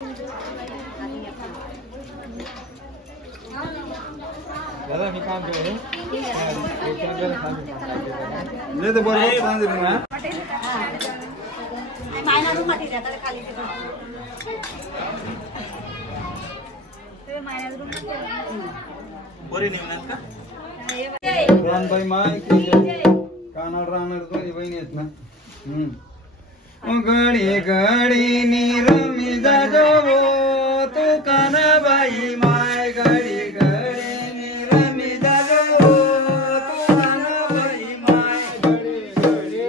दादा मी काम केलं नाही तर बरोबर सांगितलं ना मायना रूम मध्ये जातात खाली ते मायना रूम मध्ये बरे निघणार का रानबाई माय कानाल राहणार दोन्ही बहिणी आहेत ना गडी गडी निरमी जाजो तू कानाबाई माय गडी गडी निरमी जाजो तू कानाबाई माय गडी गडी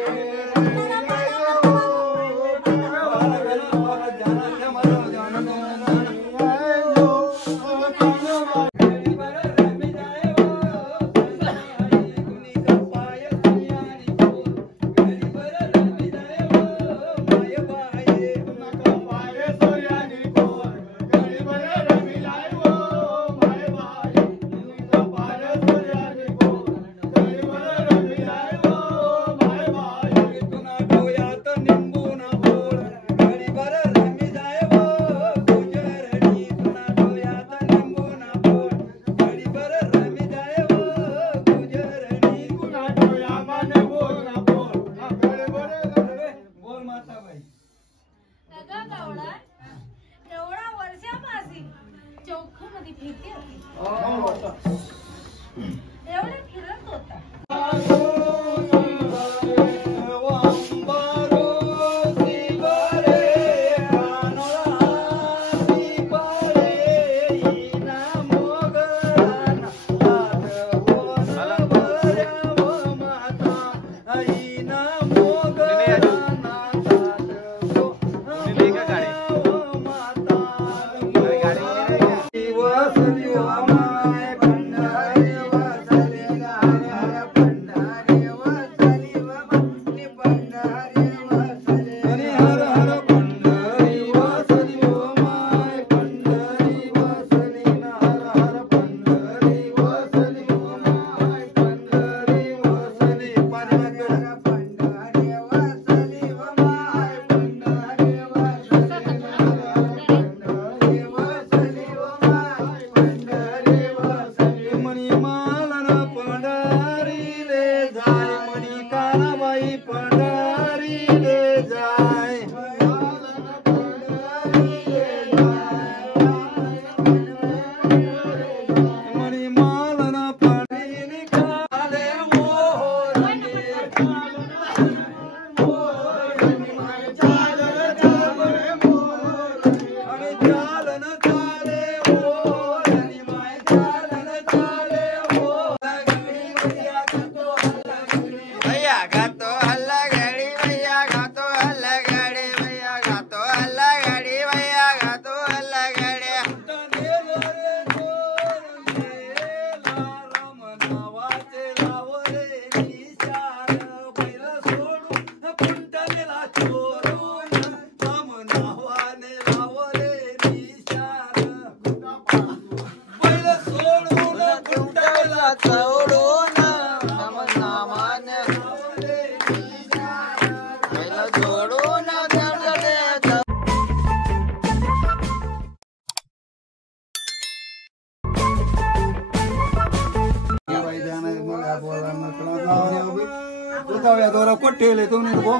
दोरा कोठेले तुम्ही तो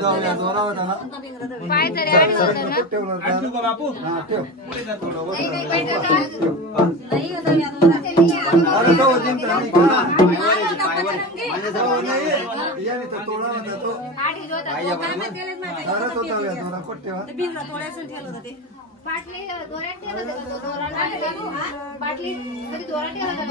जाऊया दोरा होता ना पाय तरी आडी होता ना आडू का बापू हां ठेव पुढे जा थोडं नाही होता या दोरा अरे तो दिन तर नाही माझे जाऊ नाही याने तो तोडा होता तो आडी होता तो काय तेलच माहिती अरे तो जाऊया दोरा कोठेवा ते बिनला तोडायचं ठेवलं होतं ते बाटली दोऱ्यात ठेवलं होतं दोरा बाटली कधी दोरा ठेवलं